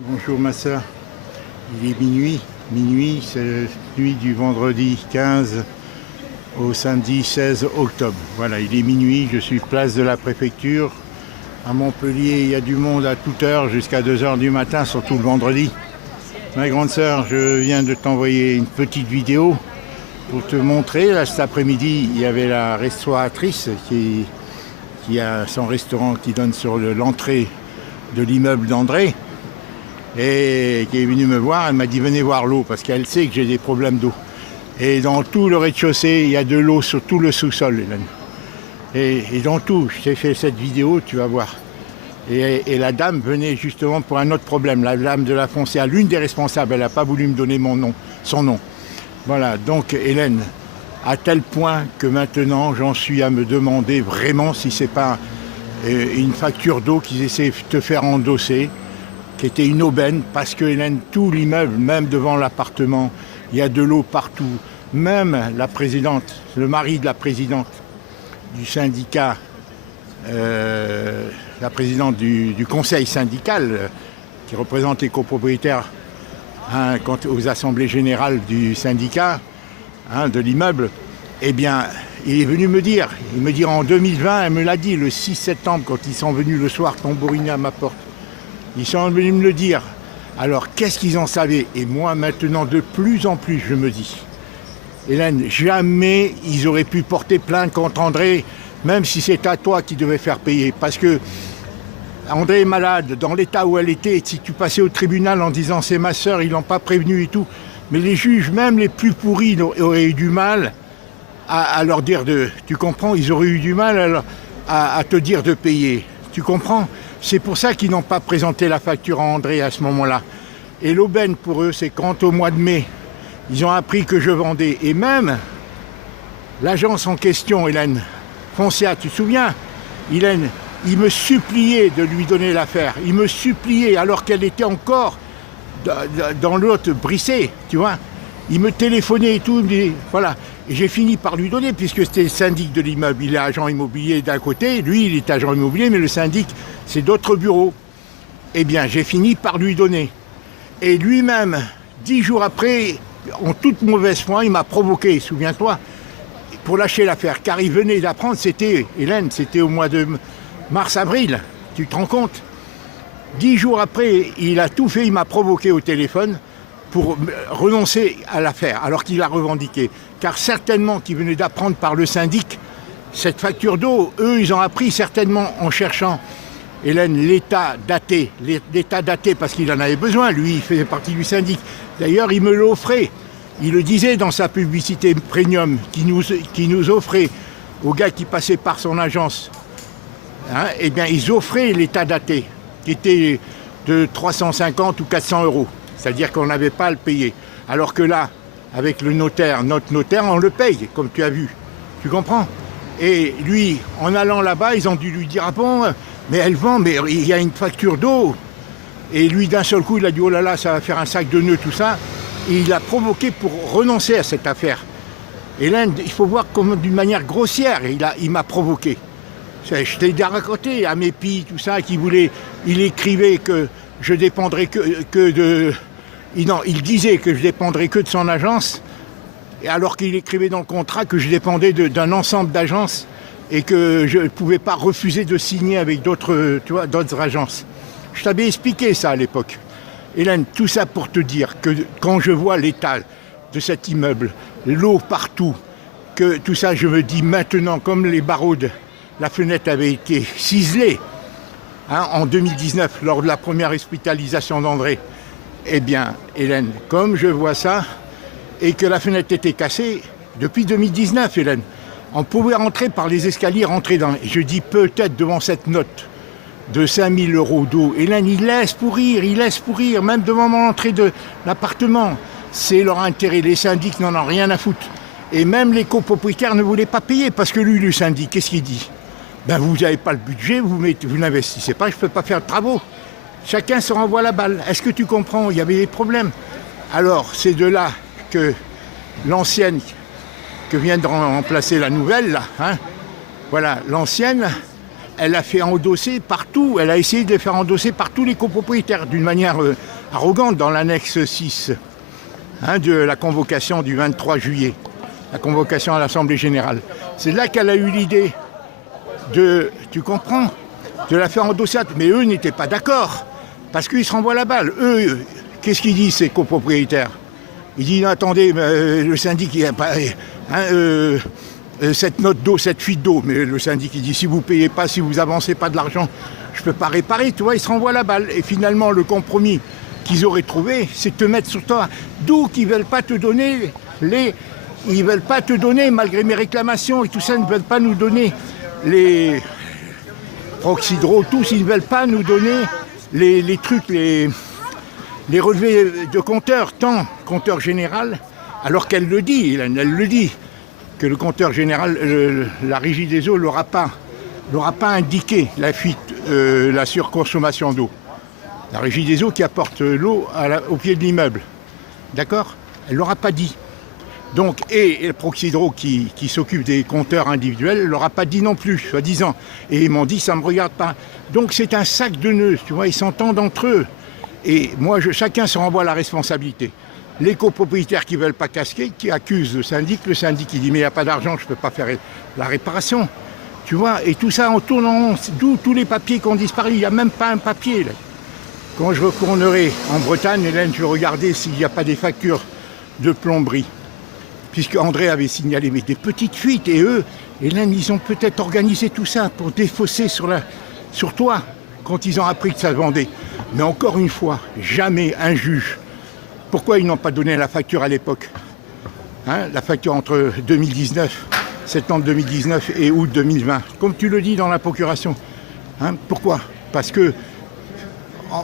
Bonjour ma soeur, il est minuit, c'est la nuit du vendredi 15 au samedi 16 octobre. Voilà, il est minuit, je suis place de la préfecture. À Montpellier, il y a du monde à toute heure jusqu'à 2 h du matin, surtout le vendredi. Ma grande sœur, je viens de t'envoyer une petite vidéo pour te montrer. Là, cet après-midi, il y avait la restauratrice qui a son restaurant qui donne sur l'entrée de l'immeuble d'André. Et qui est venue me voir, elle m'a dit venez voir l'eau parce qu'elle sait que j'ai des problèmes d'eau. Et dans tout le rez-de-chaussée, il y a de l'eau sur tout le sous-sol, Hélène. Et dans tout, je t'ai fait cette vidéo, tu vas voir. Et la dame venait justement pour un autre problème, la dame de la foncière, l'une des responsables, elle n'a pas voulu me donner son nom. Voilà, donc Hélène, à tel point que maintenant j'en suis à me demander vraiment si c'est pas une facture d'eau qu'ils essaient de te faire endosser, qui était une aubaine, parce que Hélène, tout l'immeuble, même devant l'appartement, il y a de l'eau partout. Même la présidente, le mari de la présidente du syndicat, la présidente du conseil syndical, qui représente les copropriétaires aux assemblées générales du syndicat, de l'immeuble, eh bien, il est venu me dire en 2020, elle me l'a dit, le 6 septembre, quand ils sont venus le soir tambouriner à ma porte. Ils sont venus me le dire. Alors, qu'est-ce qu'ils en savaient? Et moi, maintenant, de plus en plus, je me dis, Hélène, jamais ils auraient pu porter plainte contre André, même si c'est à toi qui devais faire payer. Parce que André est malade, dans l'état où elle était, si tu passais au tribunal en disant c'est ma sœur, ils l'ont pas prévenu et tout. Mais les juges, même les plus pourris, auraient eu du mal à leur dire de... Tu comprends? Ils auraient eu du mal à te dire de payer. Tu comprends? C'est pour ça qu'ils n'ont pas présenté la facture à André à ce moment-là. Et l'aubaine pour eux, c'est quand au mois de mai, ils ont appris que je vendais. Et même l'agence en question, Hélène, Foncia, tu te souviens? Hélène, il me suppliait de lui donner l'affaire. Il me suppliait alors qu'elle était encore dans l'autre brissée, tu vois. Il me téléphonait et tout, il me disait, voilà. Et j'ai fini par lui donner, puisque c'était le syndic de l'immeuble. Il est agent immobilier d'un côté, lui il est agent immobilier, mais le syndic c'est d'autres bureaux. Eh bien j'ai fini par lui donner. Et lui-même, 10 jours après, en toute mauvaise foi, il m'a provoqué, souviens-toi, pour lâcher l'affaire. Car il venait d'apprendre, c'était, Hélène, c'était au mois de mars-avril, tu te rends compte? 10 jours après, il a tout fait, il m'a provoqué au téléphone pour renoncer à l'affaire, alors qu'il a revendiqué. Car certainement qu'il venait d'apprendre par le syndic cette facture d'eau, eux ils ont appris certainement en cherchant, Hélène, l'état daté parce qu'il en avait besoin, lui il faisait partie du syndic. D'ailleurs il me l'offrait, il le disait dans sa publicité premium qui nous offrait aux gars qui passaient par son agence, eh bien ils offraient l'état daté, qui était de 350 ou 400 €. C'est-à-dire qu'on n'avait pas à le payer. Alors que là, avec le notaire, notre notaire, on le paye, comme tu as vu. Tu comprends? Et lui, en allant là-bas, ils ont dû lui dire, ah bon, mais elle vend, mais il y a une facture d'eau. Et lui, d'un seul coup, il a dit, oh là là, ça va faire un sac de nœuds, tout ça. Et il a provoqué pour renoncer à cette affaire. Et là, il faut voir comment, d'une manière grossière, il m'a provoqué. Je t'ai raconté à mes filles, tout ça, il écrivait que je dépendrais que de... Non, il disait que je dépendrais que de son agence, alors qu'il écrivait dans le contrat que je dépendais d'un ensemble d'agences et que je ne pouvais pas refuser de signer avec d'autres agences. Je t'avais expliqué ça à l'époque. Hélène, tout ça pour te dire que quand je vois l'état de cet immeuble, l'eau partout, que tout ça, je me dis maintenant, comme les barreaux de la fenêtre avaient été ciselés en 2019, lors de la première hospitalisation d'André, eh bien, Hélène, comme je vois ça, et que la fenêtre était cassée, depuis 2019, Hélène, on pouvait rentrer par les escaliers, je dis peut-être devant cette note de 5 000 € d'eau. Hélène, il laisse pourrir, même devant mon entrée de l'appartement. C'est leur intérêt, les syndics n'en ont rien à foutre. Et même les copropriétaires ne voulaient pas payer, parce que lui, le syndic, qu'est-ce qu'il dit? Ben vous n'avez pas le budget, vous n'investissez pas, je ne peux pas faire de travaux. Chacun se renvoie la balle. Est-ce que tu comprends? Il y avait des problèmes. Alors, c'est de là que l'ancienne, que vient de remplacer la nouvelle, là, voilà, l'ancienne, elle a fait endosser partout, elle a essayé de les faire endosser par tous les copropriétaires d'une manière arrogante dans l'annexe 6 de la convocation du 23 juillet, la convocation à l'Assemblée Générale. C'est là qu'elle a eu l'idée de, tu comprends, de la faire endosser. Mais eux n'étaient pas d'accord, parce qu'ils se renvoient la balle. Eux, qu'est-ce qu'ils disent, ces copropriétaires? Ils disent, non, attendez, le syndic, il n'y a pas... cette note d'eau, cette fuite d'eau, mais le syndic il dit si vous ne payez pas, si vous avancez pas de l'argent, je ne peux pas réparer, tu vois, ils se renvoient la balle. Et finalement, le compromis qu'ils auraient trouvé, c'est de te mettre sur toi. D'où qu'ils ne veulent pas te donner ils veulent pas te donner, malgré mes réclamations et tout ça, ils ne veulent pas nous donner les Proxydro, tous, ils ne veulent pas nous donner les trucs, les relevés de compteur, tant compteur général, alors qu'elle le dit, elle le dit, que le compteur général, la régie des eaux n'aura pas indiqué la fuite, la surconsommation d'eau. La régie des eaux qui apporte l'eau au pied de l'immeuble. D'accord? Elle ne l'aura pas dit. Donc, et le Proxydro qui s'occupe des compteurs individuels ne l'aura pas dit non plus, soi-disant. Et ils m'ont dit, ça ne me regarde pas. Donc c'est un sac de nœuds, tu vois, ils s'entendent entre eux. Et moi, chacun se renvoie à la responsabilité. Les copropriétaires qui ne veulent pas casquer, qui accusent le syndic qui dit mais il n'y a pas d'argent, je ne peux pas faire la réparation. Tu vois, et tout ça en tournant, d'où tous les papiers qui ont disparu, il n'y a même pas un papier. Là. Quand je retournerai en Bretagne, Hélène, je vais regarder s'il n'y a pas des factures de plomberie. Puisque André avait signalé mais des petites fuites, et eux, Hélène, ils ont peut-être organisé tout ça pour défausser sur toi, quand ils ont appris que ça se vendait. Mais encore une fois, jamais un juge. Pourquoi ils n'ont pas donné la facture à l'époque, la facture entre 2019, septembre 2019 et août 2020, comme tu le dis dans la procuration. Pourquoi? Parce que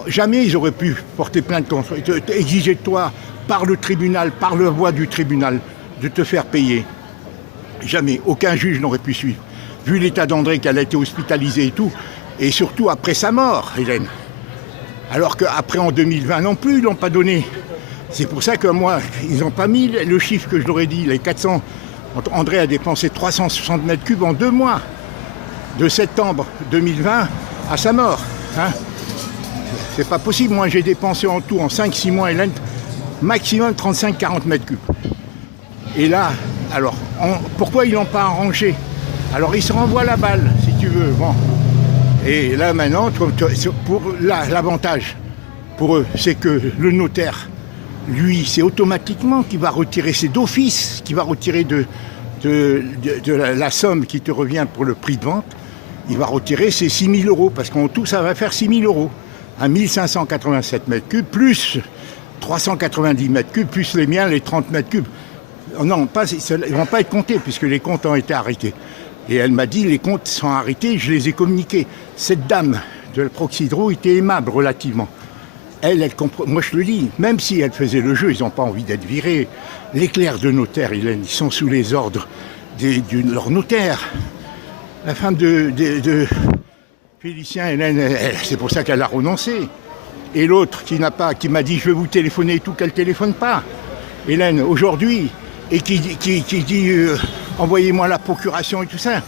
jamais ils auraient pu porter plainte contre, exiger de toi, par le tribunal, par la voie du tribunal, de te faire payer. Jamais. Aucun juge n'aurait pu suivre. Vu l'état d'André, qu'elle a été hospitalisée et tout, et surtout après sa mort, Hélène. Alors qu'après, en 2020 non plus, ils ne l'ont pas donné. C'est pour ça que moi, ils n'ont pas mis le chiffre que je leur ai dit, les 400. André a dépensé 360 mètres cubes en 2 mois, de septembre 2020 à sa mort. C'est pas possible. Moi, j'ai dépensé en tout, en 5-6 mois, Hélène, maximum 35-40 mètres cubes. Et là, alors, pourquoi ils ne l'ont pas arrangé? Alors, ils se renvoient la balle, si tu veux. Bon. Et là, maintenant, l'avantage pour eux, c'est que le notaire, lui, c'est automatiquement qu'il va retirer, c'est d'office, qu'il va retirer de la somme qui te revient pour le prix de vente, il va retirer ses 6 000 euros, parce qu'en tout, ça va faire 6 000 euros. À 1587 mètres cubes, plus 390 mètres cubes, plus les miens, les 30 mètres cubes. Non, ils ne vont pas être comptés, puisque les comptes ont été arrêtés. Et elle m'a dit, les comptes sont arrêtés, je les ai communiqués. Cette dame de Proxydro était aimable relativement. Elle comprend. Moi, je le dis, même si elle faisait le jeu, ils n'ont pas envie d'être virés. Les clercs de notaire, ils sont sous les ordres de leur notaire. La femme de Félicien, Hélène, c'est pour ça qu'elle a renoncé. Et l'autre qui m'a dit, je vais vous téléphoner et tout, qu'elle ne téléphone pas. Hélène, aujourd'hui, et qui dit, envoyez-moi la procuration et tout ça.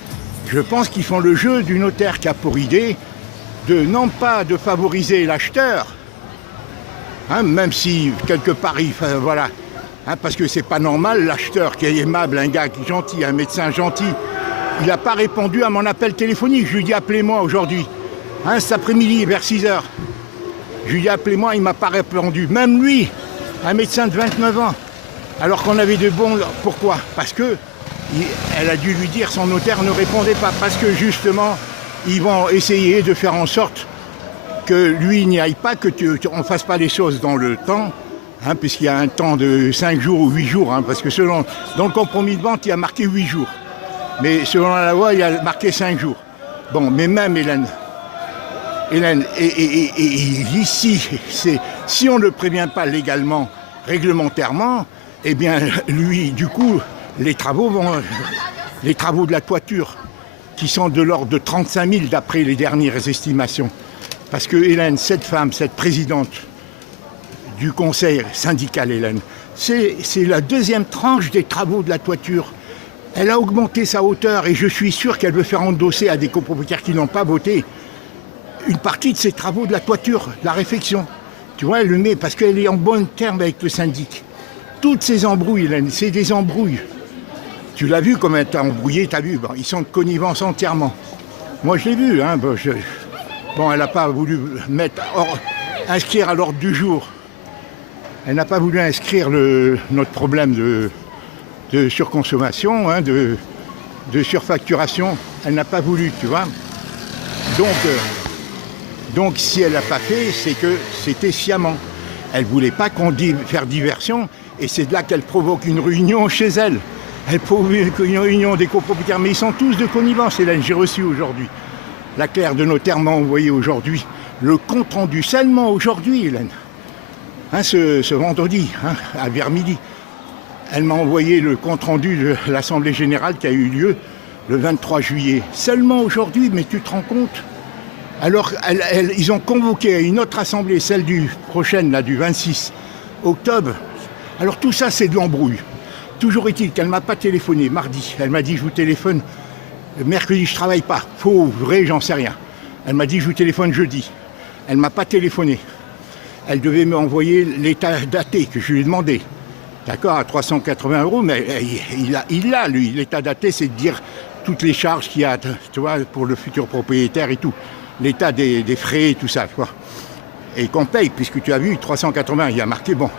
Je pense qu'ils font le jeu du notaire qui a pour idée de, non pas de favoriser l'acheteur, même si quelque part, voilà, parce que c'est pas normal, l'acheteur qui est aimable, un gars gentil, un médecin gentil, il n'a pas répondu à mon appel téléphonique. Je lui dis appelez-moi aujourd'hui, cet après-midi vers 6h. Je lui dis appelez-moi, il ne m'a pas répondu. Même lui, un médecin de 29 ans, alors qu'on avait de bons... Pourquoi? Parce que elle a dû lui dire, son notaire ne répondait pas, parce que justement, ils vont essayer de faire en sorte que lui n'y aille pas, qu'on ne fasse pas les choses dans le temps, puisqu'il y a un temps de 5 jours ou 8 jours, parce que dans le compromis de vente, il y a marqué 8 jours. Mais selon la loi, il y a marqué 5 jours. Bon, mais même Hélène, et ici, si on ne le prévient pas légalement, réglementairement, eh bien, lui, du coup, les travaux de la toiture, qui sont de l'ordre de 35 000 d'après les dernières estimations. Parce que Hélène, cette femme, cette présidente du conseil syndical, Hélène, c'est la deuxième tranche des travaux de la toiture. Elle a augmenté sa hauteur et je suis sûr qu'elle veut faire endosser à des copropriétaires qui n'ont pas voté une partie de ses travaux de la toiture, de la réfection. Tu vois, elle le met parce qu'elle est en bon terme avec le syndic. Toutes ces embrouilles, Hélène, c'est des embrouilles. Tu l'as vu comment elle t'a embrouillé, t'as vu, bon, ils sont de connivence entièrement. Moi je l'ai vu, hein, bon, elle n'a pas voulu inscrire à l'ordre du jour. Elle n'a pas voulu inscrire notre problème de surconsommation, hein, de surfacturation. Elle n'a pas voulu, tu vois. Donc si elle n'a pas fait, c'est que c'était sciemment. Elle ne voulait pas faire diversion, et c'est de là qu'elle provoque une réunion chez elle. Elle provoque une réunion des copropriétaires, mais ils sont tous de connivence, Hélène. J'ai reçu aujourd'hui. La clerc de notaire m'a envoyé aujourd'hui le compte rendu, seulement aujourd'hui, Hélène. Hein, ce vendredi, hein, vers midi. Elle m'a envoyé le compte rendu de l'Assemblée Générale qui a eu lieu le 23 juillet. Seulement aujourd'hui, mais tu te rends compte? Alors, ils ont convoqué une autre assemblée, celle prochaine, là, du 26 octobre. Alors tout ça, c'est de l'embrouille. Toujours est-il qu'elle ne m'a pas téléphoné mardi. Elle m'a dit, je vous téléphone. Mercredi, je ne travaille pas. Faux, vrai, j'en sais rien. Elle m'a dit, je vous téléphone jeudi. Elle ne m'a pas téléphoné. Elle devait m'envoyer l'état daté que je lui ai demandé. D'accord, à 380 €, mais il a, lui. L'état daté, c'est de dire toutes les charges qu'il y a, tu vois, pour le futur propriétaire et tout. L'état des frais et tout ça, quoi. Et qu'on paye, puisque tu as vu, 380, il y a marqué, bon.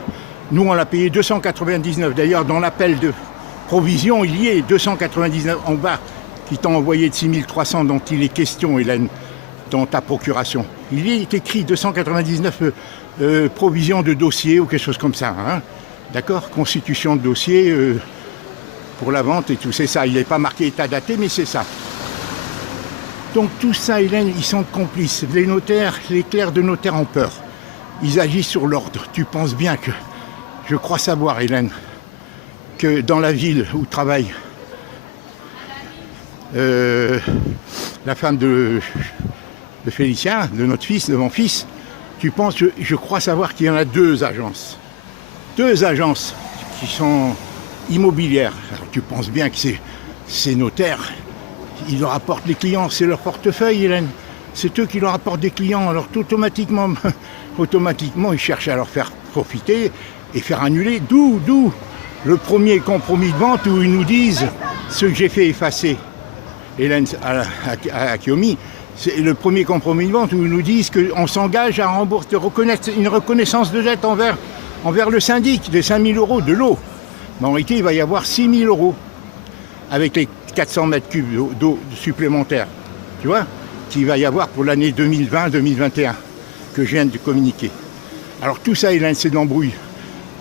Nous, on l'a payé 299. D'ailleurs, dans l'appel de provision, il y est 299 en bas, qui t'ont envoyé de 6300 dont il est question, Hélène, dans ta procuration. Il y est écrit 299 provisions de dossier ou quelque chose comme ça, hein. D'accord, constitution de dossier pour la vente et tout, c'est ça. Il n'est pas marqué état daté, mais c'est ça. Donc tout ça, Hélène, ils sont complices. Les notaires, les clercs de notaire ont peur. Ils agissent sur l'ordre. Tu penses bien que, je crois savoir, Hélène, que dans la ville où travaille la femme de Félicien, de notre fils, de mon fils, tu penses, je crois savoir qu'il y en a deux agences. Deux agences qui sont immobilières. Alors, tu penses bien que ces notaires, ils leur apportent les clients, c'est leur portefeuille, Hélène. C'est eux qui leur apportent des clients. Alors automatiquement, ils cherchent à leur faire profiter et faire annuler. D'où le premier compromis de vente où ils nous disent ce que j'ai fait effacer, Hélène à Kiomi, c'est le premier compromis de vente où ils nous disent qu'on s'engage à rembourser, une reconnaissance de dette envers le syndic de 5 000 € de l'eau. Mais en réalité, il va y avoir 6 000 € avec les 400 mètres cubes d'eau supplémentaire, tu vois, qu'il va y avoir pour l'année 2020-2021, que je viens de communiquer. Alors tout ça, Hélène, c'est de l'embrouille.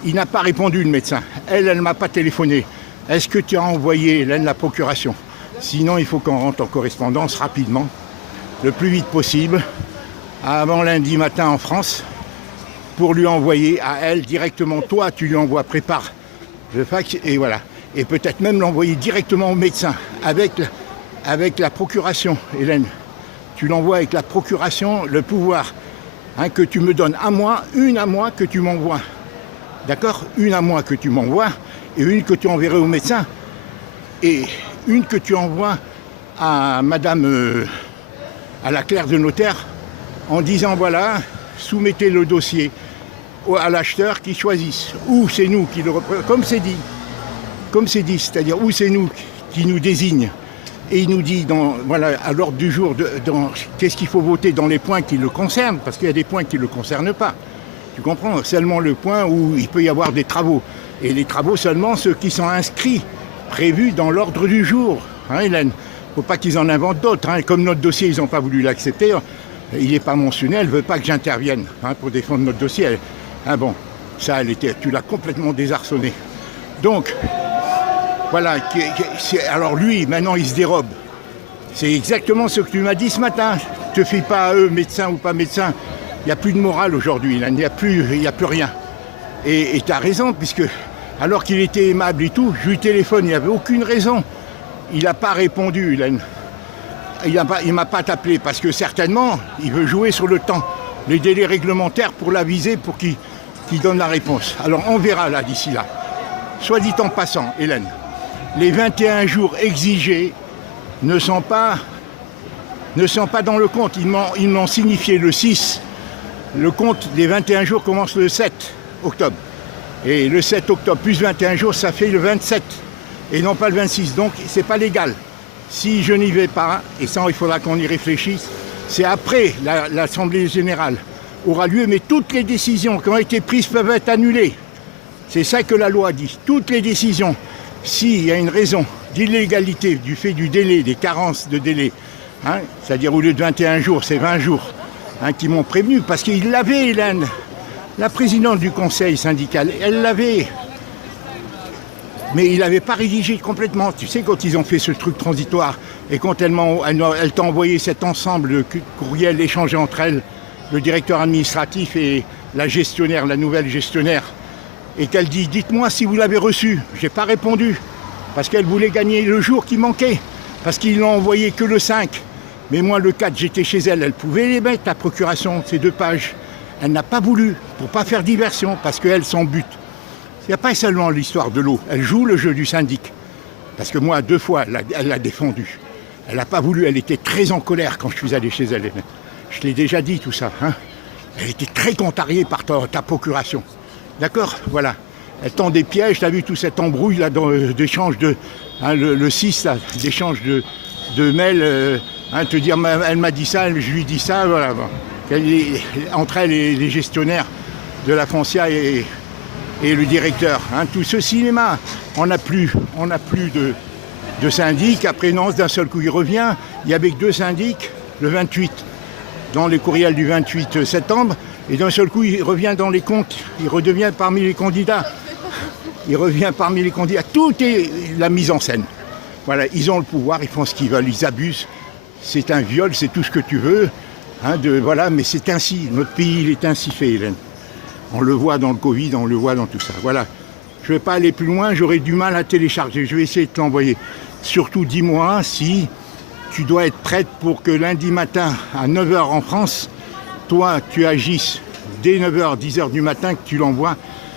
Il n'a pas répondu, le médecin. Elle ne m'a pas téléphoné. Est-ce que tu as envoyé, Hélène, la procuration? Sinon, il faut qu'on rentre en correspondance rapidement, le plus vite possible, avant lundi matin en France, pour lui envoyer à elle directement. Toi, tu lui envoies, prépare le fax, et voilà. Et peut-être même l'envoyer directement au médecin, avec la procuration, Hélène. Tu l'envoies avec la procuration, le pouvoir, hein, que tu me donnes à moi, une à moi que tu m'envoies. D'accord? Une à moi que tu m'envoies, et une que tu enverrais au médecin. Et une que tu envoies à madame, à la clerc de notaire, en disant, voilà, soumettez le dossier à l'acheteur qui choisisse. Ou c'est nous qui le représentons, comme c'est dit, c'est-à-dire où c'est nous qui nous désigne. Et il nous dit, à l'ordre du jour, qu'est-ce qu'il faut voter dans les points qui le concernent, parce qu'il y a des points qui ne le concernent pas. Tu comprends? Seulement le point où il peut y avoir des travaux. Et les travaux seulement ceux qui sont inscrits, prévus dans l'ordre du jour. Hein, Hélène? Il ne faut pas qu'ils en inventent d'autres. Hein. Comme notre dossier, ils n'ont pas voulu l'accepter, il n'est pas mentionné, elle ne veut pas que j'intervienne, hein, pour défendre notre dossier. Bon, ça, tu l'as complètement désarçonné. Donc, voilà, alors lui, maintenant, il se dérobe. C'est exactement ce que tu m'as dit ce matin. Ne te fie pas à eux, médecin ou pas médecin. Il n'y a plus de morale aujourd'hui, il n'y a plus rien. Et tu as raison, puisque alors qu'il était aimable et tout, je lui téléphone, il n'y avait aucune raison. Il n'a pas répondu, Hélène. Il ne m'a pas appelé, parce que certainement, il veut jouer sur le temps, les délais réglementaires pour l'aviser, pour qu'il donne la réponse. Alors on verra là, d'ici là. Soit dit en passant, Hélène, les 21 jours exigés ne sont pas dans le compte. Ils m'ont signifié le 6. Le compte des 21 jours commence le 7 octobre. Et le 7 octobre plus 21 jours, ça fait le 27. Et non pas le 26. Donc, c'est pas légal. Si je n'y vais pas, et ça, il faudra qu'on y réfléchisse, c'est après l'Assemblée générale aura lieu, mais toutes les décisions qui ont été prises peuvent être annulées. C'est ça que la loi dit. Toutes les décisions, s'il y a une raison d'illégalité du fait du délai, des carences de délai, hein, c'est-à-dire au lieu de 21 jours, c'est 20 jours, hein, qui m'ont prévenu, parce qu'il l'avait, Hélène, la présidente du conseil syndical, elle l'avait, mais il n'avait pas rédigé complètement. Tu sais, quand ils ont fait ce truc transitoire, et quand elle t'a envoyé cet ensemble de courriels échangés entre elles, le directeur administratif et la gestionnaire, la nouvelle gestionnaire, et qu'elle dit « Dites-moi si vous l'avez reçu ». Je n'ai pas répondu, parce qu'elle voulait gagner le jour qui manquait, parce qu'ils l'ont envoyé que le 5. Mais moi, le 4, j'étais chez elle, elle pouvait les mettre, la procuration, ces 2 pages. Elle n'a pas voulu, pour ne pas faire diversion, parce qu'elle, son but. Il n'y a pas seulement l'histoire de l'eau, elle joue le jeu du syndic. Parce que moi, 2 fois, elle l'a défendu. Elle n'a pas voulu, elle était très en colère quand je suis allé chez elle. Je l'ai déjà dit tout ça. Hein. Elle était très contrariée par ta procuration. D'accord. Voilà. Elle tend des pièges, tu as vu tout cet embrouille là d'échange de... Hein, le 6, là, d'échange de mails, hein, te dire elle m'a dit ça, je lui dis ça, voilà. Bon. Entre elle et les gestionnaires de la Foncia et le directeur. Hein, tout ce cinéma, on n'a plus de syndic. Après, non, d'un seul coup, il revient. Il y avait que 2 syndics, le 28, dans les courriels du 28 septembre. Et d'un seul coup, il revient dans les comptes. Il redevient parmi les candidats. Il revient parmi les candidats. Tout est la mise en scène. Voilà, ils ont le pouvoir, ils font ce qu'ils veulent, ils abusent. C'est un viol, c'est tout ce que tu veux. Hein, voilà, mais c'est ainsi. Notre pays, il est ainsi fait, Hélène. On le voit dans le Covid, on le voit dans tout ça. Voilà. Je ne vais pas aller plus loin, j'aurai du mal à télécharger. Je vais essayer de te l'envoyer. Surtout, dis-moi si tu dois être prête pour que lundi matin, à 9h en France, toi, tu agisses dès 9h, 10h du matin, que tu l'envoies.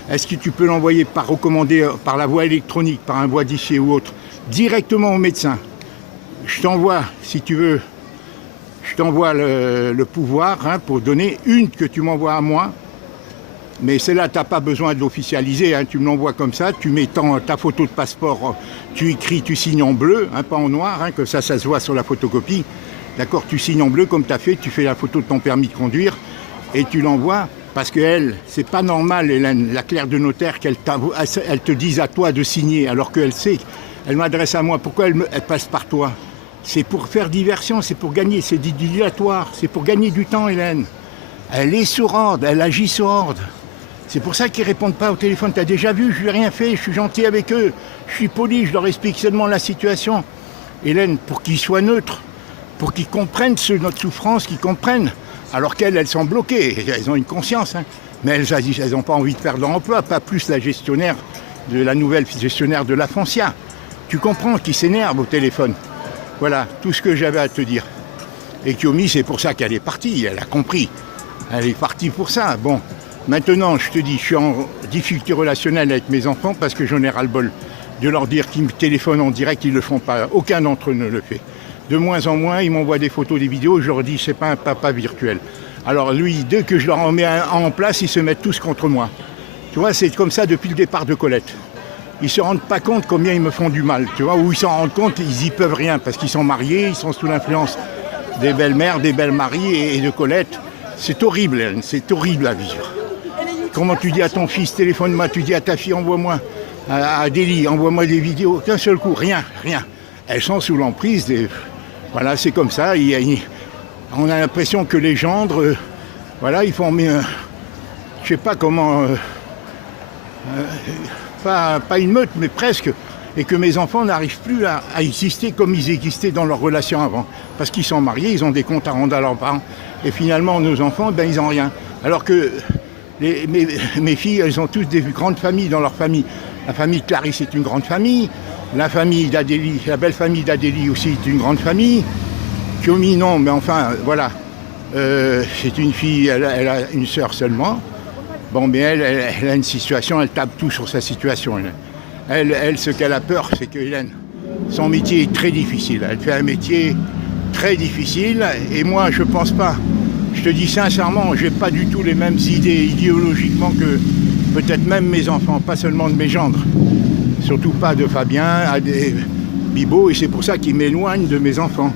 Est-ce que tu peux l'envoyer recommandé par la voie électronique, par un boîtier ou autre, directement au médecin? Je t'envoie, si tu veux, je t'envoie le pouvoir, hein, pour donner une que tu m'envoies à moi. Mais celle-là, tu n'as pas besoin de l'officialiser, hein, tu me l'envoies comme ça, tu mets ta photo de passeport, tu écris, tu signes en bleu, hein, pas en noir, hein, que ça se voit sur la photocopie. D'accord, tu signes en bleu comme tu as fait, tu fais la photo de ton permis de conduire et tu l'envoies. Parce qu'elle, c'est pas normal, Hélène, la clerc de notaire, qu'elle te dise à toi de signer, alors qu'elle sait, elle m'adresse à moi. Pourquoi elle passe par toi? C'est pour faire diversion, c'est pour gagner, c'est dilatoire, c'est pour gagner du temps, Hélène. Elle est sur ordre, elle agit sur ordre. C'est pour ça qu'ils ne répondent pas au téléphone. Tu as déjà vu, je n'ai rien fait, je suis gentil avec eux, je suis poli, je leur explique seulement la situation. Hélène, pour qu'ils soient neutres, pour qu'ils comprennent notre souffrance, qu'ils comprennent. Alors qu'elles, elles sont bloquées, elles ont une conscience, hein. Mais elles n'ont pas envie de perdre leur emploi, pas plus la gestionnaire de la nouvelle gestionnaire de la Foncia. Tu comprends qu'ils s'énervent au téléphone. Voilà, tout ce que j'avais à te dire. Et Kiomi, c'est pour ça qu'elle est partie, elle a compris. Elle est partie pour ça. Bon, maintenant, je te dis, je suis en difficulté relationnelle avec mes enfants parce que j'en ai ras-le-bol de leur dire qu'ils me téléphonent en direct, ils ne le font pas. Aucun d'entre eux ne le fait. De moins en moins, ils m'envoient des photos, des vidéos, je leur dis, c'est pas un papa virtuel. Alors lui, dès que je leur en mets en place, ils se mettent tous contre moi. Tu vois, c'est comme ça depuis le départ de Colette. Ils ne se rendent pas compte combien ils me font du mal, tu vois, ou ils s'en rendent compte, ils y peuvent rien, parce qu'ils sont mariés, ils sont sous l'influence des belles-mères, des belles-maries et de Colette. C'est horrible, Hélène, c'est horrible à vivre. Comment tu dis à ton fils, téléphone-moi, tu dis à ta fille, envoie-moi, à Délie, envoie-moi des vidéos, d'un seul coup, rien. Elles sont sous l'emprise des... Voilà, c'est comme ça. On a l'impression que les gendres, voilà, ils font, je sais pas comment, pas une meute, mais presque, et que mes enfants n'arrivent plus à exister comme ils existaient dans leur relation avant, parce qu'ils sont mariés, ils ont des comptes à rendre à leurs parents, et finalement nos enfants, ben ils n'ont rien. Alors que mes filles, elles ont tous des grandes familles dans leur famille. La famille de Clarisse est une grande famille. La famille d'Adélie, la belle famille d'Adélie aussi est une grande famille. Kiomi, non, mais enfin, voilà. C'est une fille, elle a une sœur seulement. Bon, mais elle a une situation, elle tape tout sur sa situation. Elle, ce qu'elle a peur, c'est que Hélène, son métier est très difficile. Elle fait un métier très difficile et moi, je pense pas. Je te dis sincèrement, j'ai pas du tout les mêmes idées idéologiquement que peut-être même mes enfants, pas seulement de mes gendres. Surtout pas de Fabien, Bibo, et c'est pour ça qu'ils m'éloignent de mes enfants.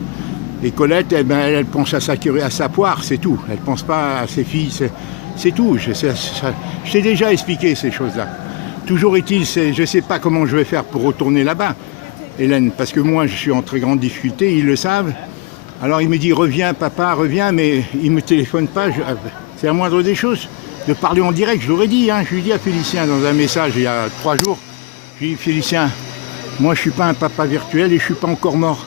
Et Colette, eh ben, elle pense à sa poire, c'est tout. Elle pense pas à ses filles, c'est tout. Je t'ai déjà expliqué ces choses-là. Toujours est-il, je ne sais pas comment je vais faire pour retourner là-bas, Hélène, parce que moi, je suis en très grande difficulté, ils le savent. Alors il me dit, reviens papa, reviens, mais il ne me téléphone pas. C'est la moindre des choses de parler en direct, je l'aurais dit. Je lui ai dit à Félicien dans un message il y a 3 jours, je lui ai dit, Félicien, moi je ne suis pas un papa virtuel et je ne suis pas encore mort.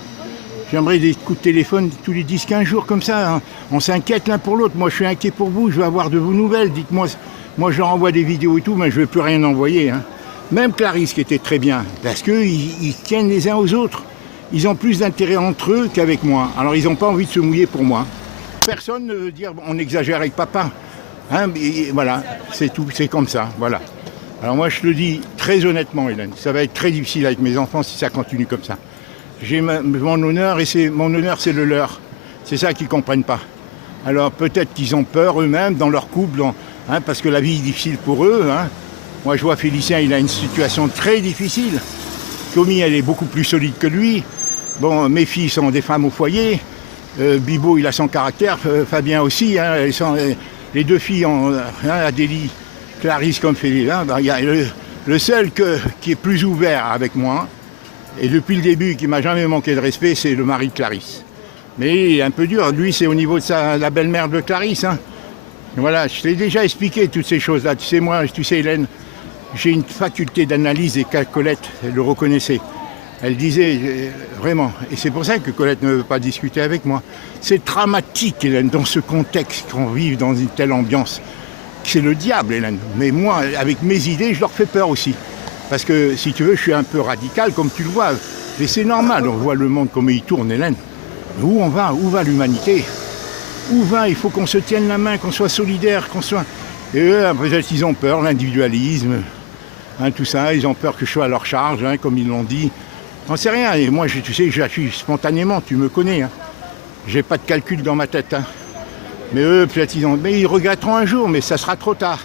J'aimerais des coups de téléphone tous les 10-15 jours comme ça. On s'inquiète l'un pour l'autre. Moi, je suis inquiet pour vous. Je veux avoir de vos nouvelles. Dites-moi. Moi, je leur envoie des vidéos et tout, mais je ne veux plus rien envoyer. Même Clarisse, qui était très bien, parce qu'ils tiennent les uns aux autres. Ils ont plus d'intérêt entre eux qu'avec moi. Alors, ils n'ont pas envie de se mouiller pour moi. Personne ne veut dire on exagère avec papa. Mais voilà, c'est tout. C'est comme ça. Voilà. Alors, moi, je te le dis très honnêtement, Hélène. Ça va être très difficile avec mes enfants si ça continue comme ça. J'ai mon honneur et mon honneur c'est le leur. C'est ça qu'ils ne comprennent pas. Alors peut-être qu'ils ont peur eux-mêmes dans leur couple, parce que la vie est difficile pour eux. Moi je vois Félicien, il a une situation très difficile. Tommy, elle est beaucoup plus solide que lui. Bon, mes filles sont des femmes au foyer. Bibo, il a son caractère. Fabien aussi. Les 2 filles, Adélie, Clarisse comme Félicien. Il y a le seul qui est plus ouvert avec moi. Et depuis le début, qui m'a jamais manqué de respect, c'est le mari de Clarisse. Mais il est un peu dur. Lui, c'est au niveau de la belle-mère de Clarisse. Voilà, je t'ai déjà expliqué toutes ces choses-là. Tu sais, moi, tu sais, Hélène, j'ai une faculté d'analyse et Colette, elle le reconnaissait. Elle disait, vraiment, et c'est pour ça que Colette ne veut pas discuter avec moi. C'est dramatique, Hélène, dans ce contexte qu'on vit dans une telle ambiance. C'est le diable, Hélène. Mais moi, avec mes idées, je leur fais peur aussi. Parce que, si tu veux, je suis un peu radical, comme tu le vois. Mais c'est normal, on voit le monde comme il tourne, Hélène. Où on va? Où va l'humanité? Où va? Il faut qu'on se tienne la main, qu'on soit solidaire, qu'on soit... Et eux, peut-être, ils ont peur, l'individualisme, tout ça. Ils ont peur que je sois à leur charge, comme ils l'ont dit. J'en sais rien. Et moi, tu sais, j'agis spontanément, tu me connais. J'ai pas de calcul dans ma tête. Mais eux, peut-être, mais ils regretteront un jour, mais ça sera trop tard.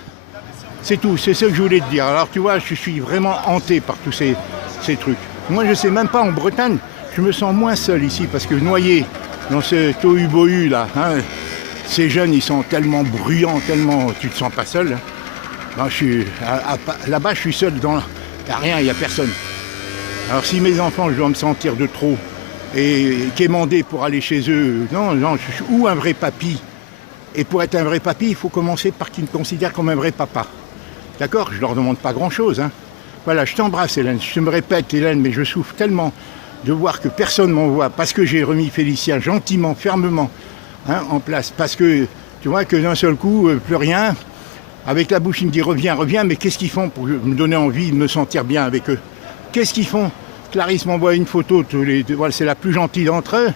C'est tout, c'est ce que je voulais te dire. Alors tu vois, je suis vraiment hanté par tous ces trucs. Moi je ne sais même pas, en Bretagne, je me sens moins seul ici, parce que noyé dans ce tohu-bohu là, ces jeunes ils sont tellement bruyants, tellement... Tu ne te sens pas seul. Non, là-bas je suis seul, il n'y a rien, il n'y a personne. Alors si mes enfants, je dois me sentir de trop, et quémander pour aller chez eux, non, je suis ou un vrai papy. Et pour être un vrai papy, il faut commencer par qu'ils me considèrent comme un vrai papa. D'accord? Je ne leur demande pas grand-chose. Voilà, je t'embrasse, Hélène. Je me répète, Hélène, mais je souffre tellement de voir que personne ne m'envoie, parce que j'ai remis Félicien gentiment, fermement en place. Parce que, tu vois, que d'un seul coup, plus rien. Avec la bouche, il me dit reviens, reviens, mais qu'est-ce qu'ils font pour me donner envie de me sentir bien avec eux? Qu'est-ce qu'ils font? Clarisse m'envoie une photo, voilà, c'est la plus gentille d'entre eux.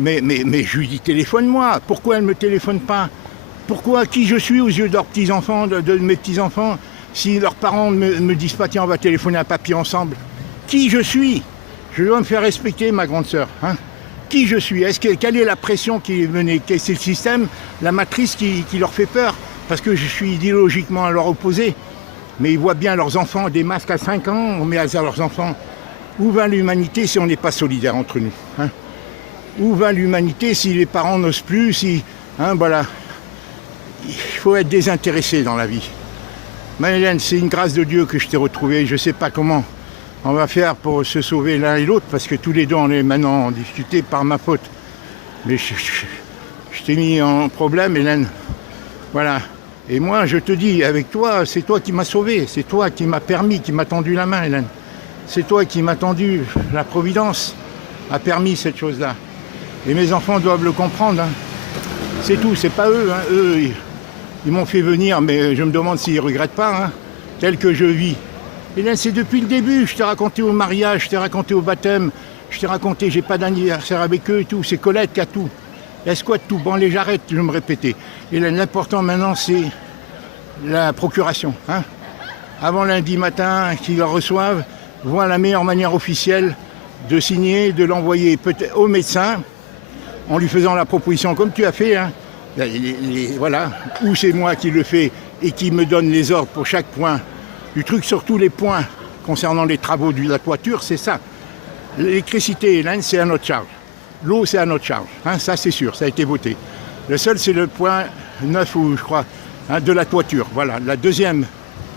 Mais je lui dis téléphone-moi. Pourquoi elle ne me téléphone pas? Pourquoi? Qui je suis aux yeux de leurs petits-enfants, de mes petits-enfants, si leurs parents ne me disent pas tiens on va téléphoner à papy ensemble? Qui je suis? Je dois me faire respecter, ma grande sœur. Qui je suis? Quelle est la pression qui est menée? C'est le système, la matrice qui leur fait peur? Parce que je suis idéologiquement à leur opposé. Mais ils voient bien leurs enfants, des masques à 5 ans, on met à leurs enfants. Où va l'humanité si on n'est pas solidaire entre nous? Où va l'humanité si les parents n'osent plus, voilà. Il faut être désintéressé dans la vie. Mais Hélène, c'est une grâce de Dieu que je t'ai retrouvé. Je ne sais pas comment on va faire pour se sauver l'un et l'autre, parce que tous les deux, on est maintenant en difficulté par ma faute. Mais je t'ai mis en problème, Hélène. Voilà. Et moi, je te dis, avec toi, c'est toi qui m'as sauvé. C'est toi qui m'as permis, qui m'as tendu la main, Hélène. C'est toi qui m'as tendu. La Providence a permis cette chose-là. Et mes enfants doivent le comprendre. C'est tout, c'est pas eux. Eux, ils m'ont fait venir, mais je me demande s'ils ne regrettent pas, tel que je vis. Et là, c'est depuis le début. Je t'ai raconté au mariage, je t'ai raconté au baptême, je t'ai raconté, j'ai pas d'anniversaire avec eux et tout. C'est Colette qui a tout. Elle squatte tout. Bon, allez, j'arrête, je vais me répéter. Et là, l'important maintenant, c'est la procuration. avant lundi matin, qu'ils le reçoivent, voient la meilleure manière officielle de signer, de l'envoyer peut-être au médecin, en lui faisant la proposition comme tu as fait, hein. Voilà, ou c'est moi qui le fais et qui me donne les ordres pour chaque point du truc, surtout les points concernant les travaux de la toiture, c'est ça. L'électricité, Hélène, c'est à notre charge. L'eau, c'est à notre charge, hein, ça c'est sûr, ça a été voté. Le seul, c'est le point 9, ou je crois, hein, de la toiture. Voilà, la deuxième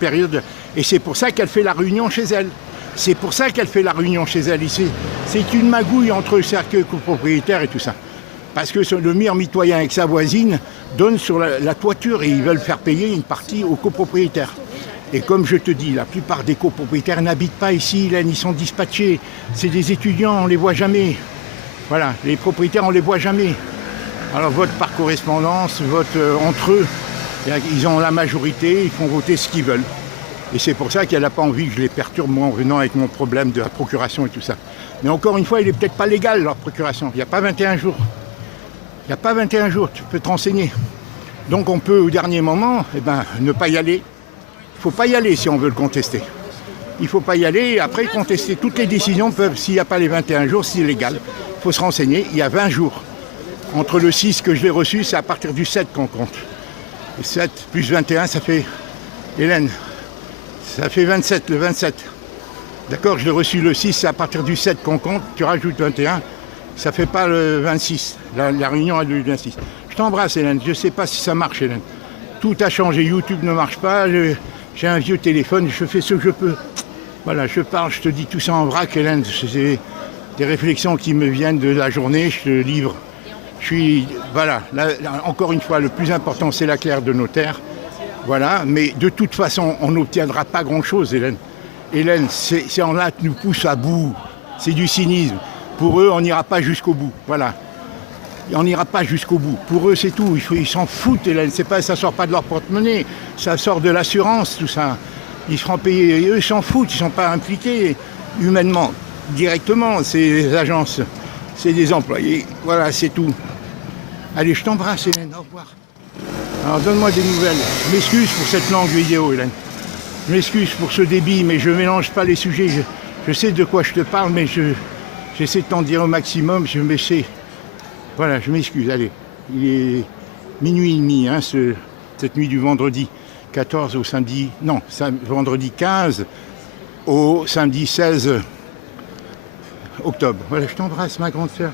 période. Et c'est pour ça qu'elle fait la réunion chez elle. C'est pour ça qu'elle fait la réunion chez elle ici. C'est une magouille entre le cercueil copropriétaire et tout ça. Parce que le mire mitoyen avec sa voisine donne sur la toiture et ils veulent faire payer une partie aux copropriétaires. Et comme je te dis, la plupart des copropriétaires n'habitent pas ici, là, ils sont dispatchés. C'est des étudiants, on ne les voit jamais. Voilà, les propriétaires, on ne les voit jamais. Alors vote par correspondance, vote entre eux. Ils ont la majorité, ils font voter ce qu'ils veulent. Et c'est pour ça qu'elle n'a pas envie que je les perturbe, moi, en venant avec mon problème de la procuration et tout ça. Mais encore une fois, il n'est peut-être pas légal, leur procuration. Il n'y a pas 21 jours. Il n'y a pas 21 jours, tu peux te renseigner. Donc on peut, au dernier moment, ne pas y aller. Il ne faut pas y aller si on veut le contester. Il ne faut pas y aller et après contester. Toutes les décisions peuvent, s'il n'y a pas les 21 jours, c'est légal. Il faut se renseigner, il y a 20 jours. Entre le 6 que je l'ai reçu, c'est à partir du 7 qu'on compte. Et 7 plus 21, ça fait, Hélène, ça fait 27, le 27. D'accord, je l'ai reçu le 6, c'est à partir du 7 qu'on compte, tu rajoutes 21, ça ne fait pas le 26. La réunion a lieu le 26. Je t'embrasse, Hélène, je ne sais pas si ça marche, Hélène. Tout a changé, YouTube ne marche pas, j'ai un vieux téléphone, je fais ce que je peux. Voilà, je parle, je te dis tout ça en vrac, Hélène. C'est des réflexions qui me viennent de la journée, je te livre. Voilà, là, encore une fois, le plus important, c'est la claire de notaire. Voilà, mais de toute façon, on n'obtiendra pas grand-chose, Hélène. Hélène, c'est en là qui nous pousse à bout. C'est du cynisme. Pour eux, on n'ira pas jusqu'au bout. Voilà. On n'ira pas jusqu'au bout. Pour eux, c'est tout. Ils s'en foutent, Hélène. Ça ne sort pas de leur porte-monnaie. Ça sort de l'assurance, tout ça. Ils seront payés. Et eux, ils s'en foutent. Ils ne sont pas impliqués humainement, directement. Ces agences, c'est des employés. Voilà, c'est tout. Allez, je t'embrasse, Hélène. Au revoir. Alors, donne-moi des nouvelles. Je m'excuse pour cette longue vidéo, Hélène. Je m'excuse pour ce débit, mais je ne mélange pas les sujets. Je sais de quoi je te parle, mais j'essaie de t'en dire au maximum. Voilà, je m'excuse. Allez, il est minuit et demi, hein, cette nuit du vendredi 14 au samedi... Non, vendredi 15 au samedi 16 octobre. Voilà, je t'embrasse, ma grande sœur.